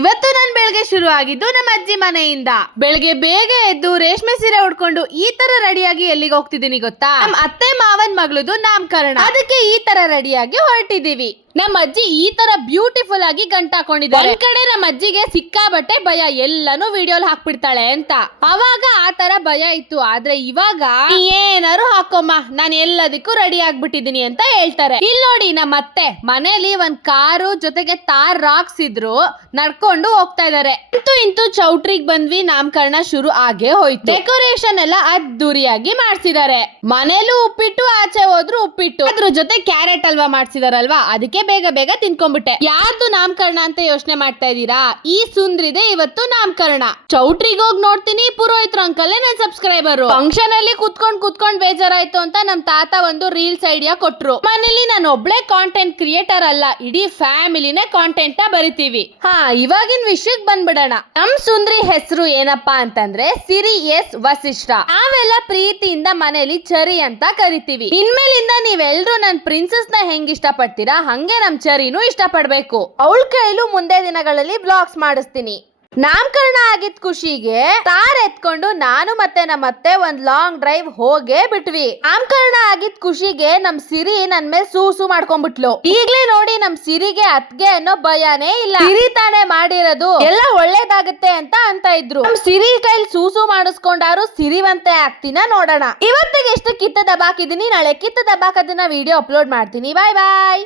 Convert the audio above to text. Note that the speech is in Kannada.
ಇವತ್ತು ನಾನು ಬೆಳಗ್ಗೆ ಶುರು ಆಗಿದ್ದು ನಮ್ಮ ಅಜ್ಜಿ ಮನೆಯಿಂದ. ಬೆಳಗ್ಗೆ ಬೇಗ ಎದ್ದು ರೇಷ್ಮೆ ಸೀರೆ ಉಡ್ಕೊಂಡು ಈ ತರ ರೆಡಿಯಾಗಿ ಎಲ್ಲಿಗೆ ಹೋಗ್ತಿದ್ದೀನಿ ಗೊತ್ತಾ? ನಮ್ಮ ಅತ್ತೆ ಮಾವನ್ ಮಗಳದು ನಾಮಕರಣ, ಅದಕ್ಕೆ ಈ ತರ ರೆಡಿಯಾಗಿ ಹೊರಟಿದೀವಿ. ನಮ್ಮ ಅಜ್ಜಿ ಈ ತರ ಬ್ಯೂಟಿಫುಲ್ ಆಗಿ ಗಂಟ ಹಾಕೊಂಡಿದ್ದಾರೆ. ಒಂದ್ ಕಡೆ ನಮ್ಮ ಅಜ್ಜಿಗೆ ಸಿಕ್ಕಾಬಟ್ಟೆ ಭಯ, ಎಲ್ಲಾನು ವಿಡಿಯೋಲ್ ಹಾಕ್ಬಿಡ್ತಾಳೆ ಅಂತ. ಅವಾಗ ಆ ತರ ಭಯ ಇತ್ತು, ಆದ್ರೆ ಇವಾಗ ಏನಾರು ಹಾಕೋಮ್ಮ, ನಾನು ಎಲ್ಲದಕ್ಕೂ ರೆಡಿ ಆಗ್ಬಿಟ್ಟಿದೀನಿ ಅಂತ ಹೇಳ್ತಾರೆ. ಇಲ್ಲಿ ನೋಡಿ ನಮ್ಮ ಅತ್ತೆ ಮನೇಲಿ ಒಂದ್ ಕಾರು ಜೊತೆಗೆ ತಾರ್ ರಾಕ್ಸಿದ್ರು ನಡ್ಕೊಂಡು ಹೋಗ್ತಾ ಇದಾರೆ. ಇಂತೂ ಚೌಟ್ರಿಗೆ ಬಂದ್ವಿ, ನಾಮಕರಣ ಶುರು ಆಗೇ ಹೋಯ್ತು. ಡೆಕೋರೇಷನ್ ಎಲ್ಲ ಅದ್ದೂರಿಯಾಗಿ ಮಾಡ್ಸಿದ್ದಾರೆ. ಮನೇಲೂ ಉಪ್ಪಿಟ್ಟು, ಆಚೆ ಹೋದ್ರು ಉಪ್ಪಿಟ್ಟು, ಅದ್ರ ಜೊತೆ ಕ್ಯಾರೆಟ್ ಹಲ್ವಾ ಮಾಡ್ಸಿದಾರಲ್ವಾ, ಅದಕ್ಕೆ ಬೇಗ ಬೇಗ ತಿನ್ಕೊಂಡ್ಬಿಟ್ಟೆ. ಯಾರ್ದು ನಾಮಕರಣ ಅಂತ ಯೋಚನೆ ಮಾಡ್ತಾ ಇದೀರಾ? ಈ ಸುಂದ್ರಿದೆ ಇವತ್ತು ನಾಮಕರಣ. ಚೌಟ್ರಿಗೆ ಹೋಗಿ ನೋಡ್ತೀನಿ, ಪುರೋಹಿತ್ರ ಅಂಕಲ್ ನನ್ ಸಬ್ಸ್ಕ್ರೈಬರ್. ಫಂಕ್ಷನ್ ಅಲ್ಲಿ ಕುತ್ಕೊಂಡ್ ಬೇಜಾರಾಯ್ತು ಅಂತ ನಮ್ ತಾತ ಒಂದು ರೀಲ್ಸ್ ಐಡಿಯಾ ಕೊಟ್ರು. ಮನೇಲಿ ನಾನು ಒಬ್ಳೆ ಕಾಂಟೆಂಟ್ ಕ್ರಿಯೇಟರ್ ಅಲ್ಲ, ಇಡೀ ಫ್ಯಾಮಿಲಿನೇ ಕಾಂಟೆಂಟ್ ನ ಬರಿತೀವಿ. ಇವಾಗಿನ ವಿಷಯಕ್ಕೆ ಬಂದ್ಬಿಡೋಣ. ನಮ್ ಸುಂದ್ರಿ ಹೆಸರು ಏನಪ್ಪಾ ಅಂತಂದ್ರೆ ಸಿರಿ ಎಸ್ ವಸಿಷ್ಠ. ನಾವೆಲ್ಲ ಪ್ರೀತಿಯಿಂದ ಮನೇಲಿ ಚರಿ ಅಂತ ಕರಿತೀವಿ. ಇನ್ಮೇಲಿಂದ ನೀವೆಲ್ರು ನನ್ ಪ್ರಿನ್ಸಸ್ ನ ಹೆಂಗ್ ಇಷ್ಟ ಪಡ್ತೀರಾ ಹಂಗೆ ನಮ್ ಚರಿನೂ ಇಷ್ಟ ಪಡ್ಬೇಕು. ಅವಳ ಕೈಲೂ ಮುಂದೆ ದಿನಗಳಲ್ಲಿ ಬ್ಲಾಗ್ಸ್ ಮಾಡಿಸ್ತೀನಿ. ನಾಮಕರಣ ಆಗಿದ್ ಖುಷಿಗೆ ಕಾರ್ ಎತ್ಕೊಂಡು ನಾನು ಮತ್ತೆ ನಮ್ಮ ಅತ್ತೆ ಒಂದ್ ಲಾಂಗ್ ಡ್ರೈವ್ ಹೋಗೇ ಬಿಟ್ವಿ. ನಾಮಕರಣ ಆಗಿದ್ ಖುಷಿಗೆ ನಮ್ ಸಿರಿ ನನ್ ಮೇಲೆ ಸೂಸು ಮಾಡ್ಕೊಂಡ್ಬಿಟ್ಲು. ಈಗ್ಲೇ ನೋಡಿ ನಮ್ ಸಿರಿಗೆ ಅತ್ಗೆ ಅನ್ನೋ ಭಯನೇ ಇಲ್ಲ. ಸಿರಿ ತಾನೇ ಮಾಡಿರೋದು, ಎಲ್ಲ ಒಳ್ಳೇದಾಗುತ್ತೆ ಅಂತ ಇದ್ರು. ನಮ್ ಸಿರಿ ಕೈಲಿ ಸೂಸು ಮಾಡಿಸ್ಕೊಂಡಾರು ಸಿರಿವಂತೆ ಆಗ್ತೀನ ನೋಡೋಣ. ಇವತ್ತಿಗೆ ಎಷ್ಟು ಕಿತ್ತ ದಬಾಕಿದೀನಿ, ನಾಳೆ ಕಿತ್ತ ದಬಾಕದನ್ನ ವಿಡಿಯೋ ಅಪ್ಲೋಡ್ ಮಾಡ್ತೀನಿ. ಬಾಯ್ ಬಾಯ್.